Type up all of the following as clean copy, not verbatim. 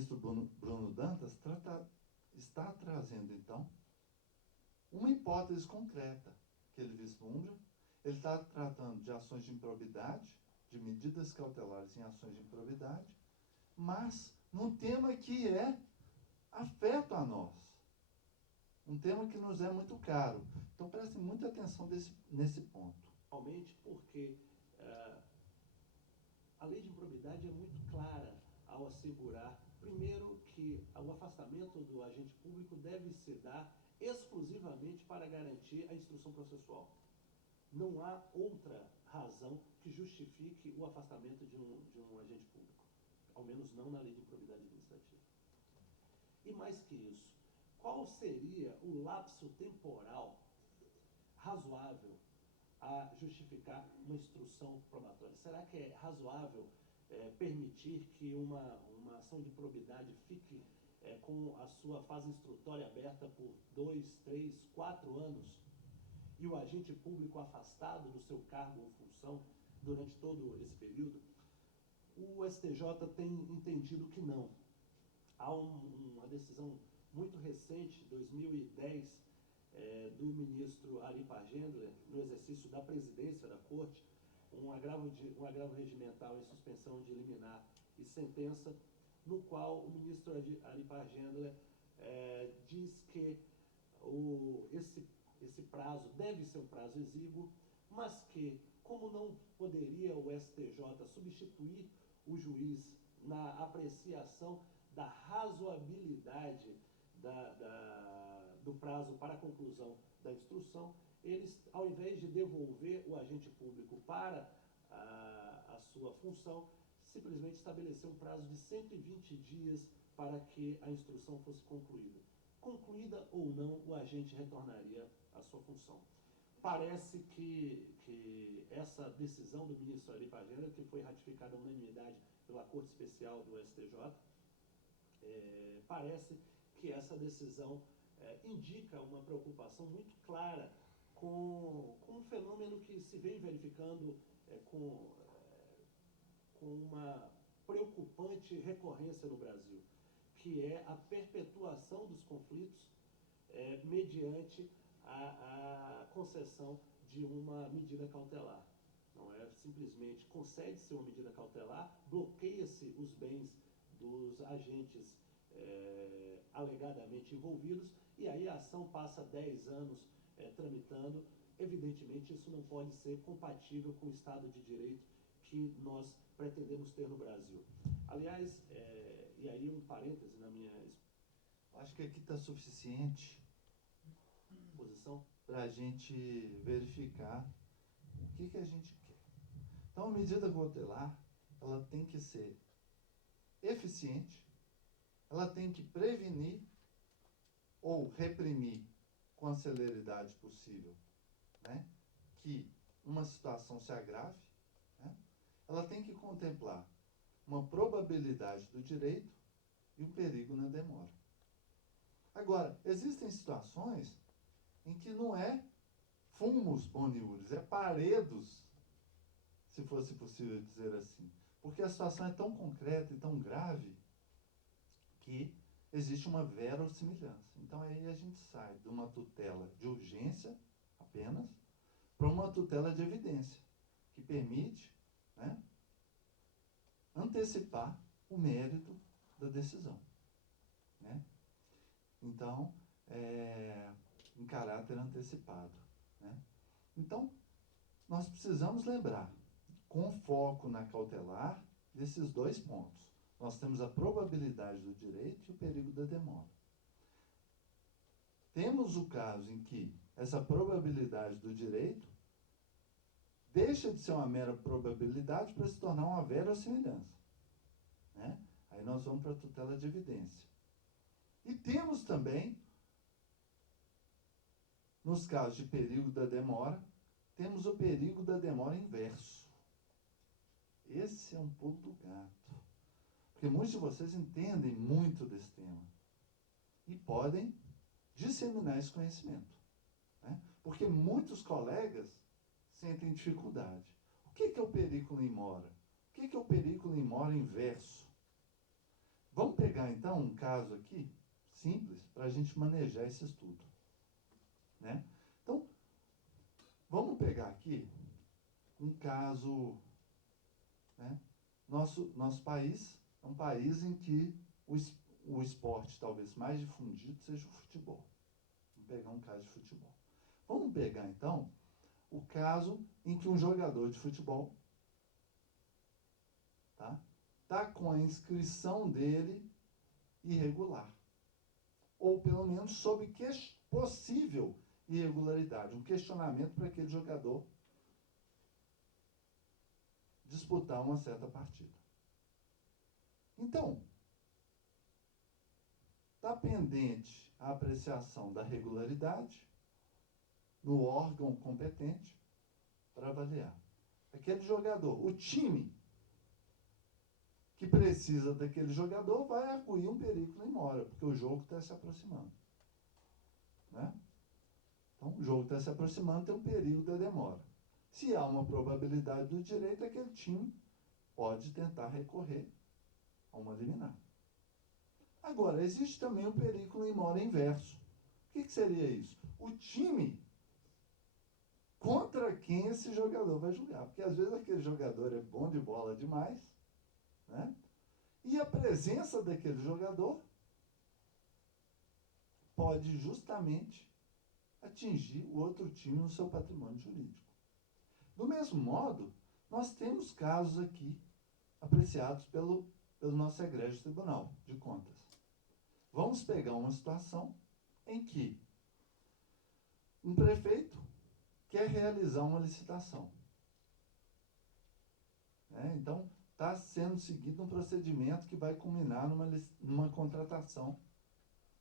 ministro Bruno Dantas está trazendo, então, uma hipótese concreta que ele vislumbra. Ele está tratando de ações de improbidade, de medidas cautelares em ações de improbidade, mas num tema que é afeto a nós. Um tema que nos é muito caro. Então, prestem muita atenção nesse ponto. Realmente porque a lei de improbidade é muito clara ao assegurar, primeiro, que o afastamento do agente público deve se dar exclusivamente para garantir a instrução processual. Não há outra razão que justifique o afastamento de um agente público, ao menos não na lei de improbidade administrativa. E mais que isso, qual seria o lapso temporal razoável a justificar uma instrução probatória? Será que é razoável permitir que uma ação de probidade fique com a sua fase instrutória aberta por 2, 3, 4 anos e o agente público afastado do seu cargo ou função durante todo esse período? O STJ tem entendido que não. Há uma decisão muito recente, 2010, do ministro Ari Pargendler, no exercício da presidência da Corte, um agravo regimental em suspensão de liminar e sentença, no qual o ministro Ari Pargendler diz que esse prazo deve ser um prazo exíguo, mas que, como não poderia o STJ substituir o juiz na apreciação da razoabilidade do prazo para a conclusão da instrução, eles, ao invés de devolver o agente público para a sua função, simplesmente estabelecer um prazo de 120 dias para que a instrução fosse concluída. Concluída ou não, o agente retornaria à sua função. Parece que essa decisão do ministro Ari Pargendler, que foi ratificada à unanimidade pela Corte Especial do STJ, parece que essa decisão indica uma preocupação muito clara com um fenômeno que se vem verificando com uma preocupante recorrência no Brasil, que é a perpetuação dos conflitos mediante a concessão de uma medida cautelar. Não é simplesmente concede-se uma medida cautelar, bloqueia-se os bens dos agentes alegadamente envolvidos, e aí a ação passa 10 anos tramitando. Evidentemente, isso não pode ser compatível com o Estado de Direito que nós pretendemos ter no Brasil. Aliás, e aí um parêntese na minha Acho que aqui está suficiente posição para a gente verificar o que a gente quer. Então, a medida cautelar, ela tem que ser eficiente, ela tem que prevenir ou reprimir com a celeridade possível, né, que uma situação se agrave, né? Ela tem que contemplar uma probabilidade do direito e o perigo na demora. Agora, existem situações em que não é fumus boniuris, é paredos, se fosse possível dizer assim. Porque a situação é tão concreta e tão grave que existe uma verossimilhança. Então aí a gente sai de uma tutela de urgência apenas para uma tutela de evidência, que permite, né, antecipar o mérito da decisão, né? Então, em caráter antecipado, né? Então, nós precisamos lembrar, com foco na cautelar, desses dois pontos. Nós temos a probabilidade do direito e o perigo da demora. Temos o caso em que essa probabilidade do direito deixa de ser uma mera probabilidade para se tornar uma verossimilhança, né? Aí nós vamos para a tutela de evidência. E temos também, nos casos de perigo da demora, temos o perigo da demora inverso. Esse é um pulo do gato. Porque muitos de vocês entendem muito desse tema e podem disseminar esse conhecimento, né? Porque muitos colegas sentem dificuldade. O que é o perigo in mora? O que é o perigo in mora inverso? Vamos pegar, então, um caso aqui, simples, para a gente manejar esse estudo, né? Então, vamos pegar aqui um caso, né? Nosso país é um país em que o esporte talvez mais difundido seja o futebol. Vamos pegar um caso de futebol. Vamos pegar, então, o caso em que um jogador de futebol tá com a inscrição dele irregular. Ou, pelo menos, sob possível irregularidade. Um questionamento para aquele jogador disputar uma certa partida. Então, está pendente a apreciação da regularidade no órgão competente para avaliar. Aquele jogador, o time que precisa daquele jogador vai arguir um perigo em mora, porque o jogo está se aproximando. Né? Então, o jogo está se aproximando, tem um período de demora. Se há uma probabilidade do direito, aquele time pode tentar recorrer a uma liminar. Agora, existe também o perigo em mora inverso. O que seria isso? O time contra quem esse jogador vai julgar. Porque às vezes aquele jogador é bom de bola demais, né? E a presença daquele jogador pode justamente atingir o outro time no seu patrimônio jurídico. Do mesmo modo, nós temos casos aqui apreciados pelo nosso egrégio Tribunal de Contas. Vamos pegar uma situação em que um prefeito quer realizar uma licitação. Então, está sendo seguido um procedimento que vai culminar numa contratação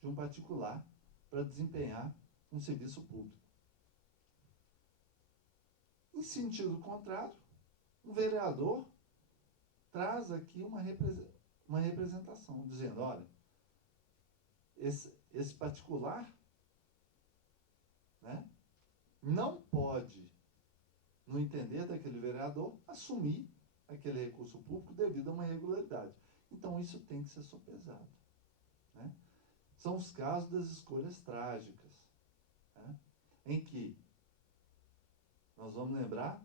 de um particular para desempenhar um serviço público. Em sentido contrário, um vereador traz aqui uma representação, dizendo, olha, esse particular, né, não pode, no entender daquele vereador, assumir aquele recurso público devido a uma irregularidade. Então, isso tem que ser sopesado. Né? São os casos das escolhas trágicas, né, em que nós vamos lembrar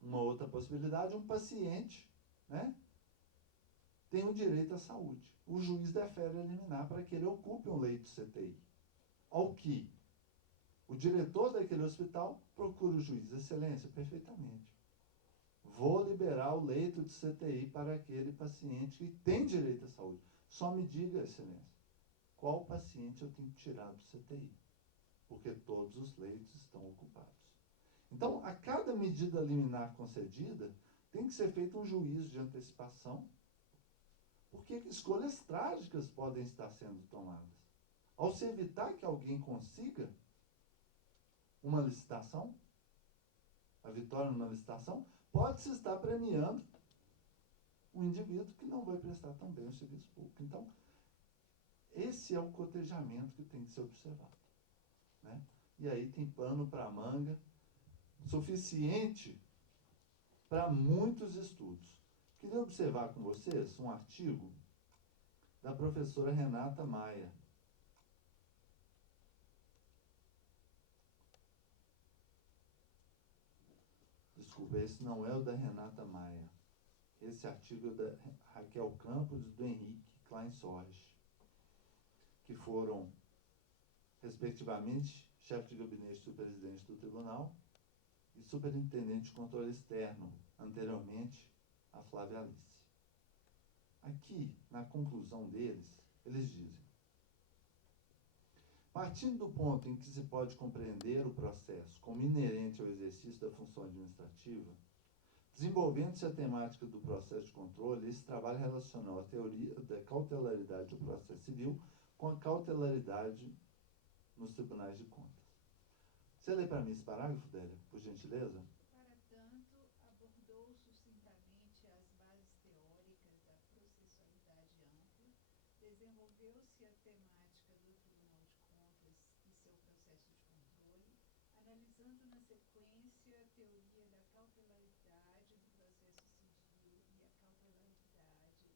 uma outra possibilidade, um paciente, né, tem o direito à saúde. O juiz defere a liminar para que ele ocupe um leito de CTI. Ao que o diretor daquele hospital procura o juiz. Excelência, perfeitamente. Vou liberar o leito de CTI para aquele paciente que tem direito à saúde. Só me diga, excelência, qual paciente eu tenho que tirar do CTI? Porque todos os leitos estão ocupados. Então, a cada medida liminar concedida, tem que ser feito um juízo de antecipação, porque escolhas trágicas podem estar sendo tomadas. Ao se evitar que alguém consiga uma licitação, a vitória numa licitação, pode-se estar premiando um indivíduo que não vai prestar tão bem o serviço público. Então, esse é o cotejamento que tem que ser observado. Né? E aí tem pano para manga suficiente para muitos estudos. Queria observar com vocês um artigo da professora Renata Maia. Desculpa, esse não é o da Renata Maia. Esse artigo é da Raquel Campos e do Henrique Klein-Sorge, que foram, respectivamente, chefe de gabinete do presidente do tribunal e superintendente de controle externo, anteriormente a Flávia Alice. Aqui, na conclusão deles, eles dizem: partindo do ponto em que se pode compreender o processo como inerente ao exercício da função administrativa, desenvolvendo-se a temática do processo de controle, esse trabalho relacionou a teoria da cautelaridade do processo civil com a cautelaridade nos tribunais de contas. Você lê para mim esse parágrafo, Délia, por gentileza? Para tanto, abordou sucintamente as bases teóricas da processualidade ampla, desenvolveu-se a temática do Tribunal de Contas e seu processo de controle, analisando na sequência a teoria da cautelaridade do processo civil e a cautelaridade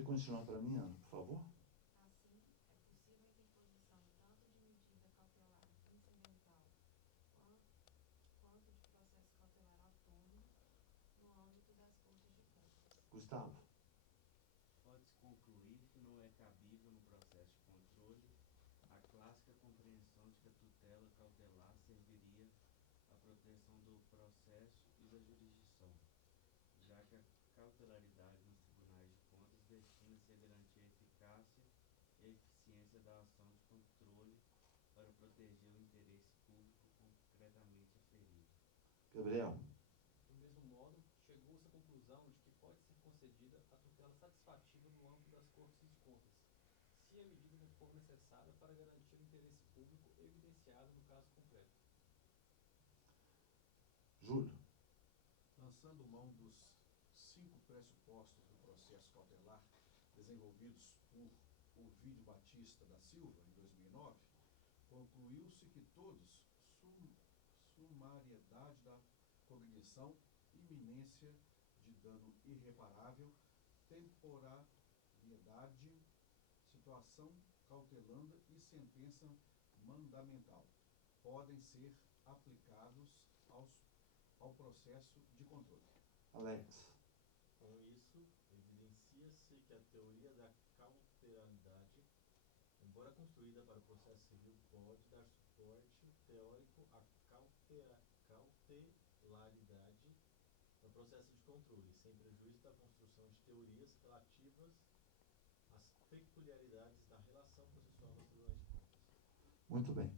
Você continua para mim, Ana, por favor? Assim, é possível a interposição tanto de medida cautelar incidental quanto de processo cautelar autônomo no âmbito das Cortes de Contas. Gustavo. Pode-se concluir que não é cabível no processo de controle a clássica compreensão de que a tutela cautelar serviria à proteção do processo e da jurisdição, já que a cautelaridade nos tribunais de contas destina-se a garantir a eficácia e a eficiência da ação de controle para proteger o interesse público concretamente aferido. Gabriel. Do mesmo modo, chegou-se à conclusão de que pode ser concedida a tutela satisfativa no âmbito das Cortes de Contas, se a medida for necessária para garantir o interesse público evidenciado no caso concreto. Júlio. Lançando mão dos 5 pressupostos do processo cautelar desenvolvidos por Ovidio Batista da Silva, em 2009, concluiu-se que todos, sumariedade da cognição, iminência de dano irreparável, temporalidade, situação cautelanda e sentença mandamental, podem ser aplicados ao processo de controle. Alex. Com isso, evidencia-se que a teoria da cautelariedade, embora construída para o processo civil, pode dar suporte teórico à cautelaridade no processo de controle, sem prejuízo da construção de teorias relativas às peculiaridades da relação processual nos tribunais de contas. Muito bem.